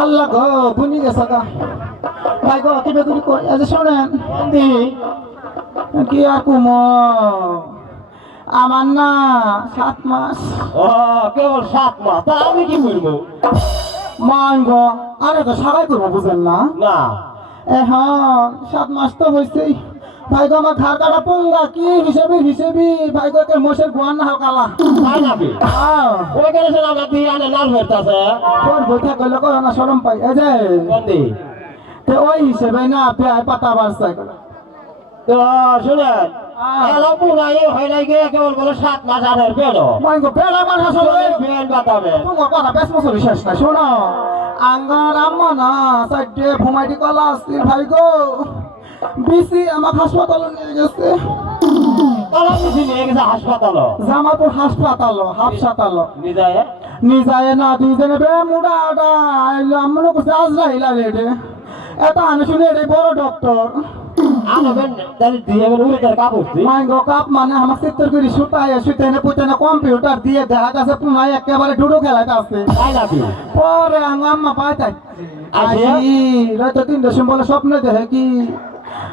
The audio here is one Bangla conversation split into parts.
আল্লাহ গো বুনি গেছে গা। ভাই গো কি বেগুনি আজ শোনেন দি কি আর কুম? আমার না সাত মাস। ও কেবল সাত মাস তা আমি কি করব? মান গো আরে তো সবাই করব বুঝেন না? না। এ হ্যাঁ সাত মাস তো হয়েছেই ভাই গো আমার ঘর কাটা পুঙ্গা কি হিসেবে হিসেবে? ভাই গো কে মোষের গোয়ান না হালকালা তাই নাকি? আহ ওইখানে সে আমার দিয়ে আনে নাল ভরতাছে তোর বইটা কইলে করো না সরম পাই? এই যে বন্দি। তে ওই হিসেবে না পেয়ায় পাতা বাড়ছে তো আহ। এলো পুনাই হয় নাই গে কেবল বলে সাত মাস আঠার পেল মাই গো পেড়া মার আসলে বেন বাতাবে তোমার কথা বেশ বছর শেষ না শোনো। আঙ্গার আম্মা না সাইডে ঘুমাইটি কলা আসছিল ভাই গো বিসি আমাকে হাসপাতালে নিয়ে গেছে। তারা নিয়ে গেছে হাসপাতাল? হাসপাতাল হাসপাতাল। নিজায়? নিজায় না দুইজনে বে মুডা আইলো আমনে কইছে এটা শুনে রে বড় ডক্টর আমার কম্পিউটার দিয়ে দেখা যাচ্ছে পুনাই একেবারে ডুডু খেলাতে আছে। তাই পরে আম্মা পাইতাই আসি? আসি রাতে তিন দশম বলে স্বপ্নে দেখে কি?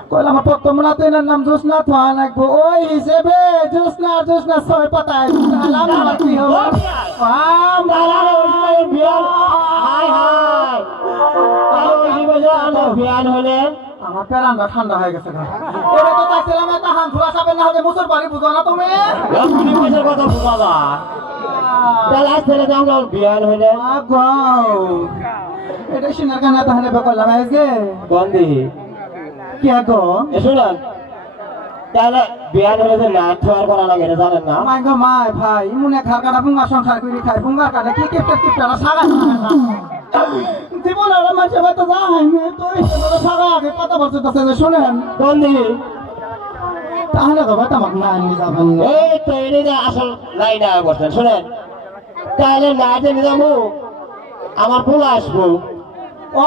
কইলাম আমার প্রথম রাতে এনার নাম জোসনা থাকা লাগবো ওই হিসেবে জোসনা জোসনা ছয় পাতায় আলাম আমার কি হলো। আম ওই বিয়ান। হাই হাই। তারা ওই বলে আমার বিয়ান হলে আমার প্যারান্ডা ঠান্ডা হয়ে গেছে। এটা তো চাইছিলাম একটা হান ফুলা সাপের না হলে মুসুর বাড়ি বুঝো না তুমি? কুড়ি পয়সার কথা বুঝা যা তাহলে আজ ছেলে আমার বিয়ান হলে এটা সিনার কানে তাহলে এই যে। বন্দি কি গো এ শুনেন তাহলে বিয়ান হলে যে নাচ ছোয়ার করা লাগে এটা জানেন না? মাই গো মাই ভাই মনে খার কাটা পুঙ্গা সংসার করে খাই পুঙ্গার কাটা কি কি কি পেলা সাগা জীবন আর মাঝে বাতা যাই তো এই সাগা আগে কথা বলতে তাছে শুনেন? বন্দি তাহলে তো বাতা আমাকে না নিয়ে যাবেন না। এই তো এনে যে আসল লাইন আগে বসছেন শুনেন। তাহলে নাচে নিয়ে যাব আমার পোলা আসব। ও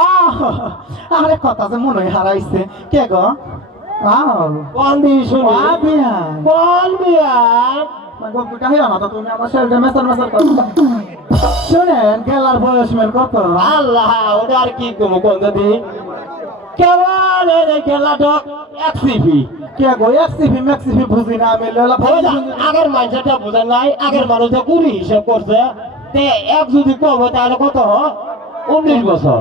আরে কথা যে মনে হারাইছে। কে গো? শুনি। শুনেন খেলার বয়স মেন কত? আল্লাহ ওটা আর কি করব কোন যদি কেবল এই যে খেলাটা এক সিপি কে গো এক্সিপি ম্যাক্সিপি বুঝি না আমি আগের মানুষটা বুঝেন নাই আগের মানুষ যে কুড়ি হিসেব করছে তে এক যদি কম তাহলে কত উনিশ বছর।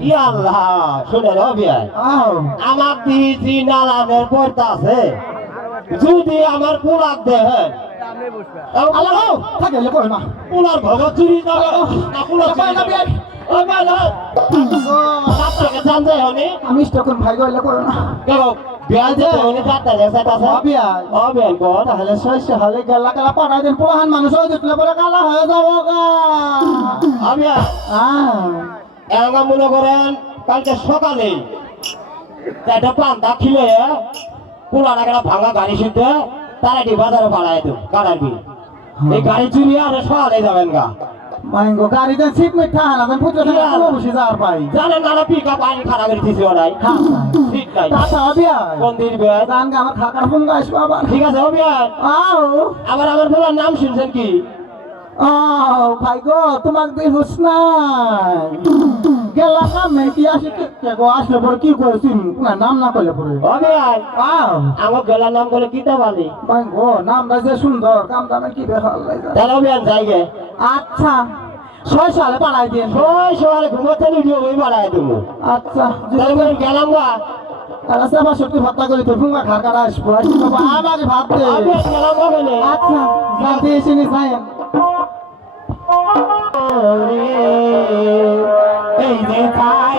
ই আল্লাহ শুনে রবিয়ান আও আমার দিয়েছি নালামের পড়তা আছে। যদি আমার পুলাক দেহে আল্লাহ থাকে লে কই না পুলার ভগত চুরি যাবে। না পুলার পাই না বিয়াই। ওই মেলো জানতে হনি আমি স্টকন ভাই কই না হয়ে হয়ে মনে করেন কালকে সকালে একটা পান্তা খিলে পুরান একটা ভাঙা গাড়ি শুনতে তারা এটি বাজারে পাড়ায় তো বিল এই গাড়ি চুরি আর সকালে যাবেন গা। মাইঙ্গো গাড়ি দেন সিট মিট থাহানা দেন পুত্র কোনো বসে যাওয়ার পাই। জানেন না পিক আপ আইন খারাপ করে দিছি ওরাই ঠিক নাই। টাটা অবিয়াই মন্দির বেশ গান গা আমার খাকার ফোন গাইস বাবা। ঠিক আছে অভিয়ান আও। আবার আমার বলার নাম শুনছেন কি? আও ভাই গো তোমাক দি হুসনাই গেলা না মেকি আসে কে কে গো আসলে পরে কি করেছিস না নাম না করলে পরে। অভিয়ান আও। আমার গেলার নাম করে কি তা বলি? ভাই গো নাম যে সুন্দর কাম দামে কি বেহাল লাগে। তাহলে অভিয়ান যাইগে আচ্ছা। ছয় সালে পাড়াই দিন ছয় সালে ঘুমোতে নিয়ে বই বাড়ায় দেবো। আচ্ছা তাহলে গেলাম গা। তারা সেবা সত্যি ভাতটা করে তো ফুঙ্গা খার কাটা আসব। আমাকে ভাত দে আচ্ছা জানতে এসে নি সাইন এই যে ছাই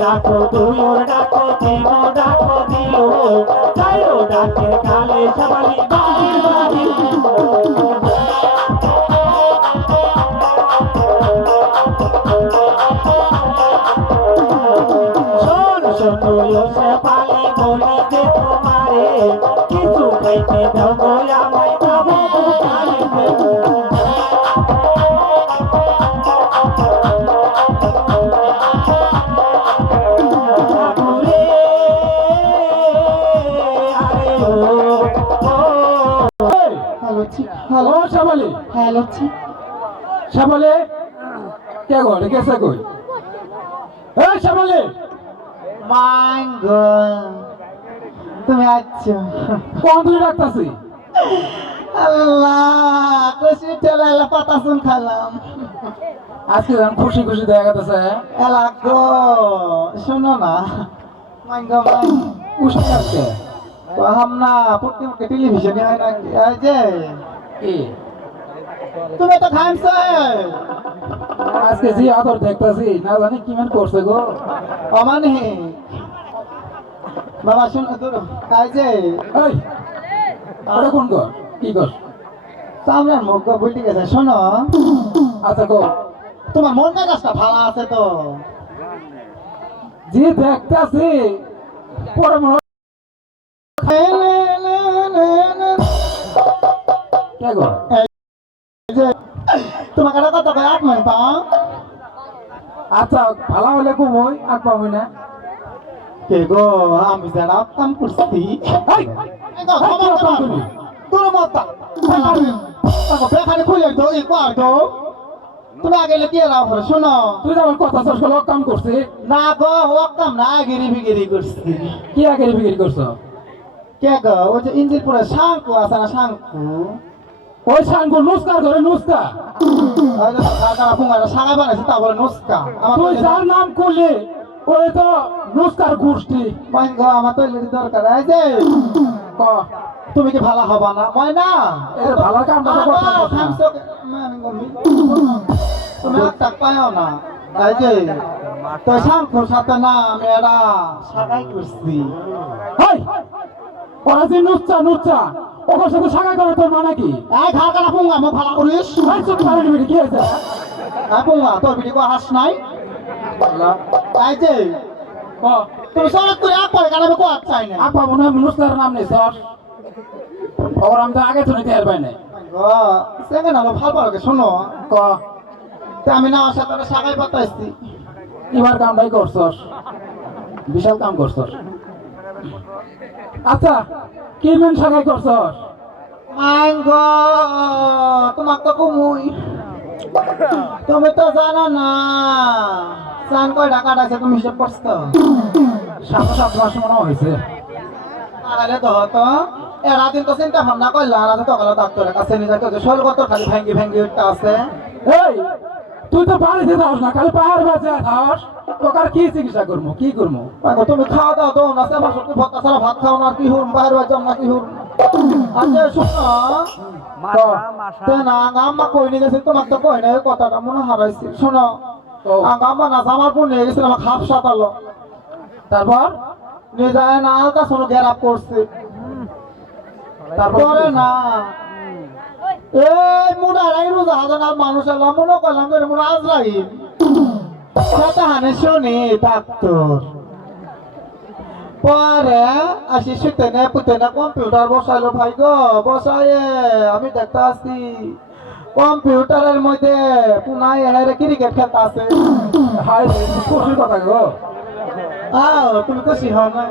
ডাকো দুই ডাকো শ্যামলি হ্যালো ছি কে গো? গেছে কই? এ শ্যামলি! মাই গড তুমি আছো। কোন তুই ডাকতাছি? আল্লাহ খুশি ঠেলা পাতা শুন খালাম। আজকে খুশি খুশি দেখা গেছে এলা গো শোনো না। মাই গো না টেলিভিশনে হয় এই যে। কি? তুমি তো খাইছো আজকে যে আদর দেখতাছি না জানি কিমান করছে গো। অমানে। বাবা শোনো তো এই যে। এই ওটা কোন গো? কি কর সামনের মুখ গো বুঝতে গেছে শোনো। আচ্ছা গো। তোমার মন মেজাজটা ভালো আছে তো? যে দেখতাছি পরে মনে কে গো? যে তোমাকে একটা কথা আট পাও আচ্ছা ভালো হলে ঘুমোই আর পাবই না। কে গো আমি যারা কাম করছি। তো করবি? তোর মত। তাকে খুলে তো এই কর তো তুমি আগে লেগে রাও করে শোনো। তুই আমার কথা কাম করছি। না গো ও কাম না গিরি বিগিরি করছি। কি করছ? কে গো ওই যে শাঙ্কু আছে না শাঙ্কু ওই সাঙ্গু নুস্কা ধরে নুস্কা তুই যার নাম করলি ওই তো নুস্কার গোষ্ঠী। মাই আমার তো লেডি দরকার। ক? তুমি কি ভালো হবা না? ময়না? এর ভালো না। তুমি একটা পাও না। এই যে তো শাঙ্কুর সাথে না আমি এরা সাগাই করছি। হেই, ওরা যে নুচ্চা নুচ্চা। সাথে সাগা করে তোর মানে কি এই ঘর কাটা পুঙ্গা মুখ ভালো করিস এই চুপ করে নিবি কি হয়েছে এই পুঙ্গা তোর বিটি কো হাস নাই? এই যে ক? তুমি সরত করে আপ পরে কাটাবে কো আপ চাই না? আপা মনে হয় নুস্কার নাম নেই স্যার ওর আমি তো আগে শুনে পাই হলো ভালো পারো শোনো। ক? আমি না আমার সাথে সাগাই পাতাইছি এবার কামটাই করছস। বিশাল কাম করছস। আচ্ছা কি মেন সাগাই করছস? মাই তোমাক তো কমুই। তুমি তো জানো না। চান কয় টাকা আছে তুমি হিসেব করছ সাত সাত মাস মনে হয়েছে আগালে তো। হতো এরা দিন তো চিন্তা ভাবনা করলা আর তো তকালে ডাক্তারের কাছে নিয়ে যাইতে শরীর কত খালি ভাঙ্গি ভাঙ্গি উঠতে আছে। এই! তুই তো বাড়িতে যাস না খালি পাহাড় বাজে খাস। তোকে আর কি চিকিৎসা করব কি করব তুমি খাওয়া দাওয়া দাও তো না সেবা সত্যি ভত্তা ছাড়া ভাত খাও না আর কি হুন বাইরে বাজাম না কি হুন আচ্ছা শুনো। তে না আম্মা কই নিয়ে গেছে? তোমাকে তো কই না কথাটা মনে হারাইছি। শোনো আম্মা না জামার পর নিয়ে গেছিল আমার খাপ সাতালো। তারপর? নিয়ে যায় না আলকা শোনো গ্যারাপ করছে। তারপর? না এই মুডা রাই রোজা হাজার মানুষ এলাম মনে করলাম যে মুডা আজ রাই। সাতাহানে শুনি ডাক্তার। পরে আসি পুতেনে কম্পিউটার বসাইলো ভাই গো বসায়ে আমি দেখতে আসছি। কম্পিউটারের মধ্যে পুনায় হেরে ক্রিকেট খেলতে আছে হাই রে কথা গো। আও তুমি খুশি হও না?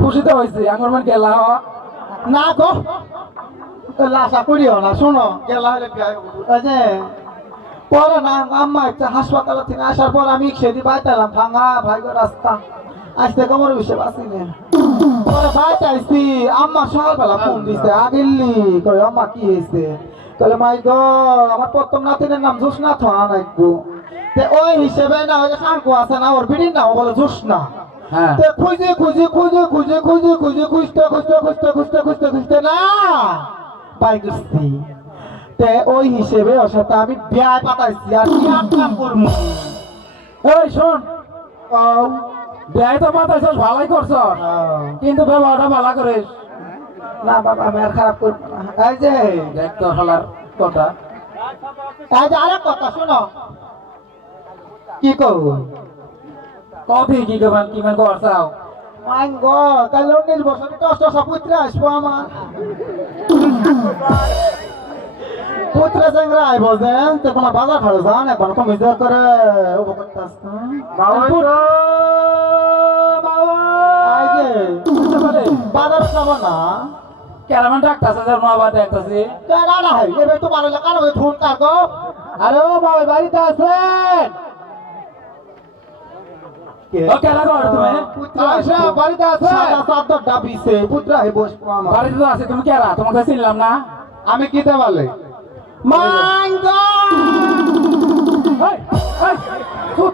খুশিতে হয়েছে আমার মানে গেলা। না গো আশা করিও না শোনো গেলা হলে যে পরে না আম্মা একটা হাসপাতাল থেকে আসার পর আমি সেদিন বাইতালাম ভাঙা ভাই গো রাস্তা। আসতে কোমর বিষে বাঁচি না। পরে বাইতে আম্মা সকালবেলা ফোন দিছে আগিল্লি কই আম্মা কি হয়েছে তাহলে মাই গো আমার প্রথম নাতিনের নাম জোসনা থানা তে ওই হিসেবে না ওই শাঙ্কু আছে না ওর বিড়ির নাম বলে জোসনা। হ্যাঁ। খুঁজে খুঁজে খুঁজে খুঁজে খুঁজে খুঁজে খুঁজতে খুঁজতে খুঁজতে খুঁজতে খুঁজতে খুঁজতে না। পাই গেছি তে ওই হিসেবে ওর সাথে আমি বিয়ায় পাতাইছি আর কি আর কাম করব? এই শোন ও, তো পাতাইছস ভালাই করছ ও, কিন্তু ব্যবহারটা ভালো করিস। না বাবা আমি আর খারাপ করব এই যে দেখ তো হলার কথা। এই যে আরেক কথা শোনো। কি করব কফি কি করবেন কি মানে করছাও মাই গো তাহলে উনিশ বছর দশ দশ পুত্রে আসব আমার। পুত্রে আইব যে তো তোমার বাজার খাড়ো যান এখন কমি জোর করে। বাজারে যাব না। কেরামান ডাক্তার যে নবা দেখতেছি। কেডা না হয়? এবে তোমার হইলে কারও ফোন গো। আরে ও বাবা বাড়িতে আছেন? তুমি বাড়িতে আছে? সাদা চাদর ডাবিছে। পুত্র আই বসবো আমার। বাড়িতে আছে তুমি কেরা তোমাকে চিনলাম না। আমি কিতে বলে এই, এই, খুব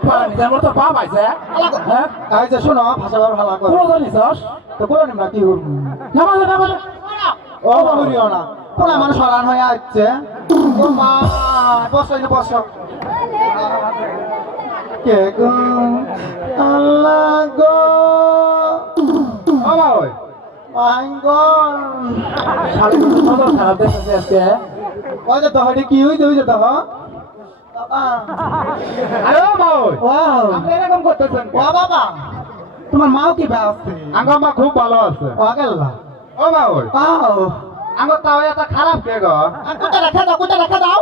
হ্যাঁ? এই শোনো ভাষা ভালো করে। কোনো জানিস তো করে নিমরা কি করব? ও বাবুরিও না। হয়ে আসছে? ও মা বসো বসো। কে গো? আল্লাহ শালি খারাপ দেখতেছি আজকে দহটি কি হইছে হইছে দহ আরে ও বাবা ওয়াও। আপনি এরকম করতেছেন ও বাবা। তোমার মাও কি ব্যা আছে? মা খুব ভালো আছে। ও গেল্লা ও পাও। তাও এত খারাপ কে গো? কুটা রেখে দাও কুটা রেখে দাও।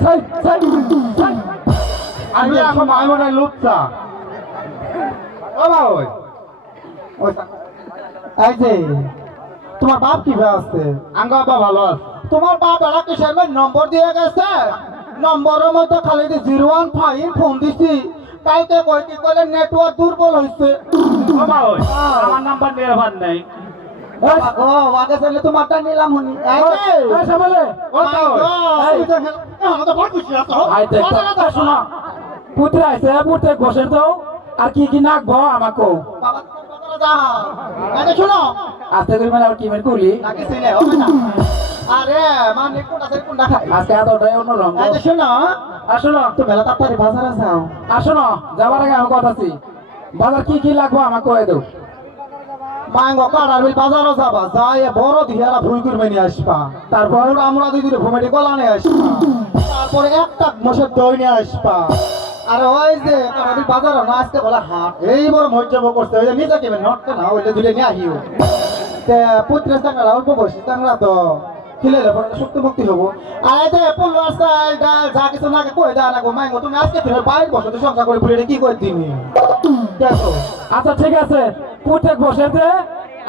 সাই সাই সাই আমি এখন মাই মনে হয় লুচ্ছা ও বাবা এই যে তোমার বাপ কি আছে আঙ্গা বা ভালো আছে তোমার বাপ এরা কিসের নম্বর দিয়ে গেছে নম্বরের মধ্যে খালি জিরো ওয়ান ফাইভ ফোন দিছি কালকে কই কি করে নেটওয়ার্ক দুর্বল হইছে ও বাবা আমার নাম্বার নেই তোমারটা নিলাম খুশি আছো। পুত্র পুত্রে বসে তো আর কি কি নাকবো আমাকে? শোনো, আস্তে করে মানে আর কি মেন করলি। আরে, মানে কোনটা কোনটা খাই? আজকে অন্য শোনো, আসলো মেলা তাড়াতাড়ি বাজারে যাও। আসলো যাবার আগে আমার কথা আছি। বাজার কি কি লাগবো আমাকে কয়ে দেও। মাঙ্গো কাটার বিল বাজারও যাবা। যাই বড় দিহারা ভুল করবে নিয়ে আসবা। তারপর? আমরা দুই দুটো ভূমিটি গলা নিয়ে আসবা। তারপরে একটা মোষের দই নিয়ে আসবা। আর ওই যে কাটার বিল বাজারও না আসতে বলে হাট। এই বড় মহ্যব করছে ওই যে নিজে কেবে নটকে না ওইটা দুলে নিয়ে আহিও তে পুত্র চাঙ্গা অল্প বসে চাঙ্গা তো খিলেলে পরে শক্তি মুক্তি হব। আর এই যে পুল্লো ডাল যা কিছু নাকে কই দেয় না গো মাইঙ্গো তুমি আজকে ফিরে বাইরে বসে তো সংসার করে পুলিয়ে কি করে দিবি দেখো। আচ্ছা ঠিক আছে। পুত্রে বসে দে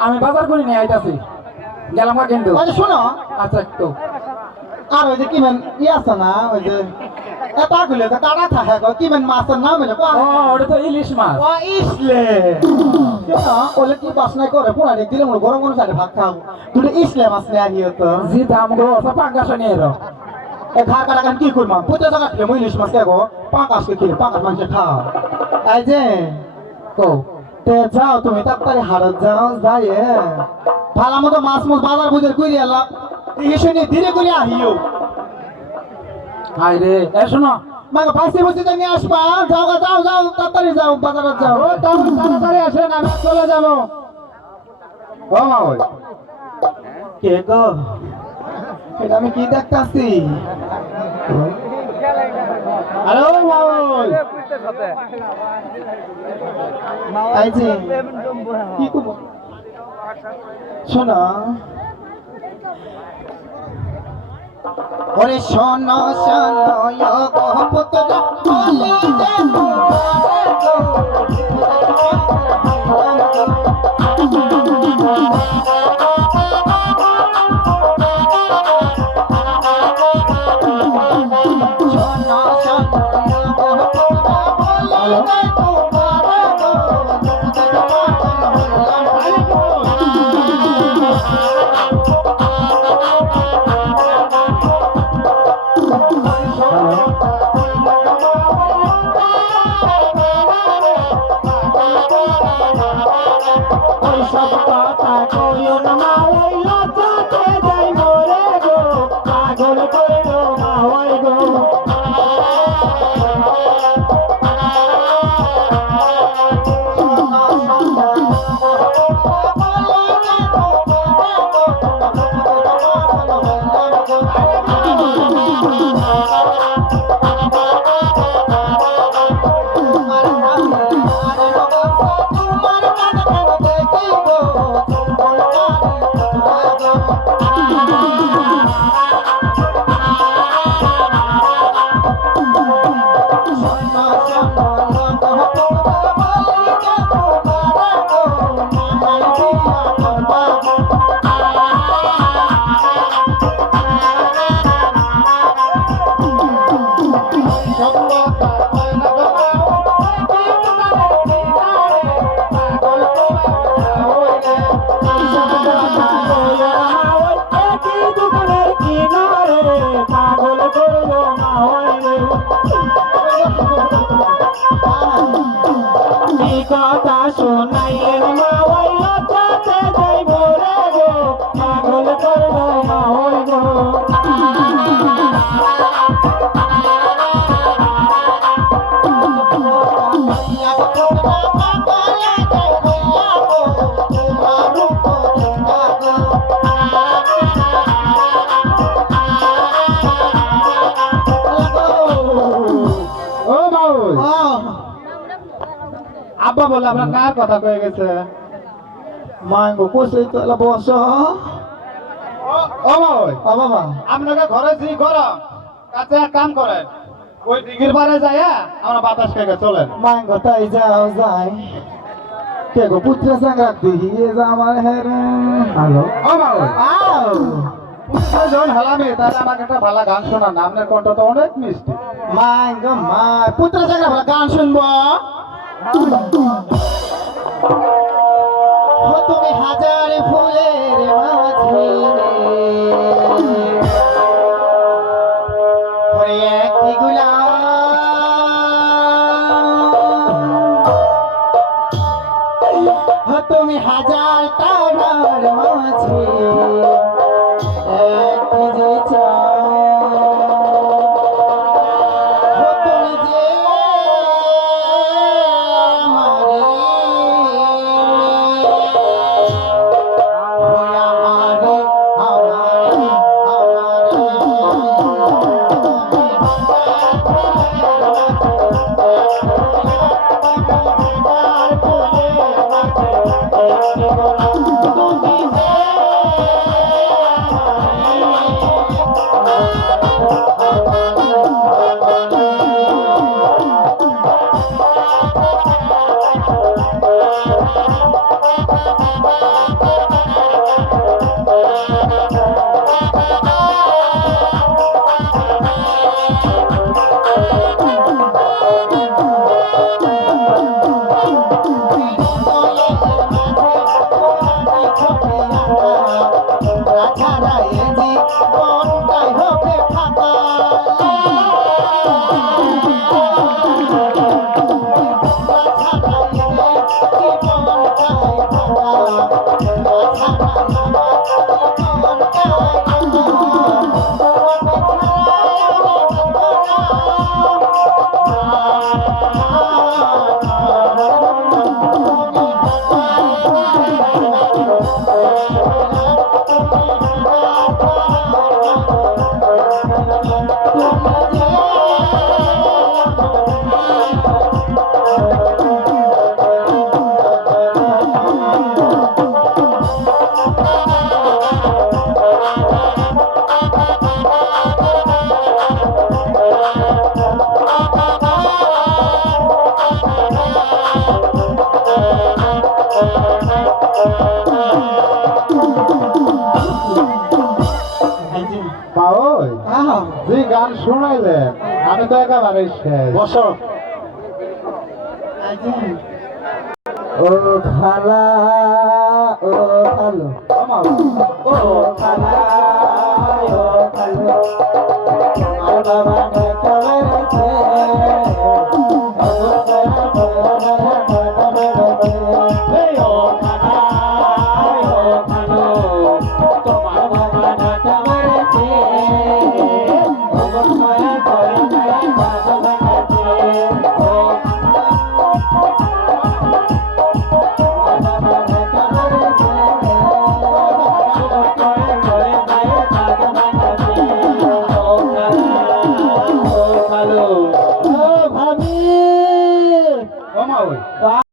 আমি বাজার করে নিয়ে আইতাছি। গেলাম কিন্তু। ওই শোনো। আচ্ছা একটু। আর ওই যে কিমেন ই আছে না ওই যে এটা গুলো তো কাটা থাকে গো কিমেন মাছের নাম হলো ও ওটা তো ইলিশ মাছ। ও ইসলে। ওলে কি বাসনা করে পুরা দিক দিলে গরম গরম সাথে ভাত খাব। দুটো ইসলে মাছ নিয়ে আহিও তো জি দাম গো সব পাঙ্গাস নিয়ে এলো এ খা কাটা কান কি করবা? পুতে জায়গা খেলে ইলিশ মাছ খাব। পাঁকাশ কে খেলে মাংস খাও। এই যে কো। তে যাও তুমি তাড়াতাড়ি হারত যাও যাই ভালো মতো মাছ মাছ বাজার বুঝে করি আল্লাহ এই শুনি ধীরে করে আহিও। হাই রে এ শোনো। মানে ফাঁসি বসে নিয়ে আসবা যাও গো, যাও যাও তাড়াতাড়ি যাও বাজারে যাও। ও তাড়াতাড়ি আসেন আমি চলে যাব। ও বাবা কে গো? এটা আমি কি দেখতাছি? এই কি করব শোনো ওরে শোনো শোনো পুত্র বলে আপনার কার কথা কয়ে গেছে? মাঙ্গো কোসে বস। মাউই ও বাবা। আপনাকে ঘরে জি গরম কাছে এক কাম করেন ওই দিঘির পারে যায় আমরা বাতাস খেয়ে চলেন। মাঙ্গো তাই যাও যাই। কে গো পুত্র সংগ্রাম দিহি যা আমার হেরে। হ্যালো। মাউই আও। যখন হেলামি তাহলে আমাকে একটা ভালো গান শোনান। না আপনার কণ্ঠ তো অনেক মিষ্টি। মাঙ্গো মা পুত্র সংগ্রাম গান শুনব। তুমি হাজার ফুলের মাঝে বসো। ও খালা ও খালো।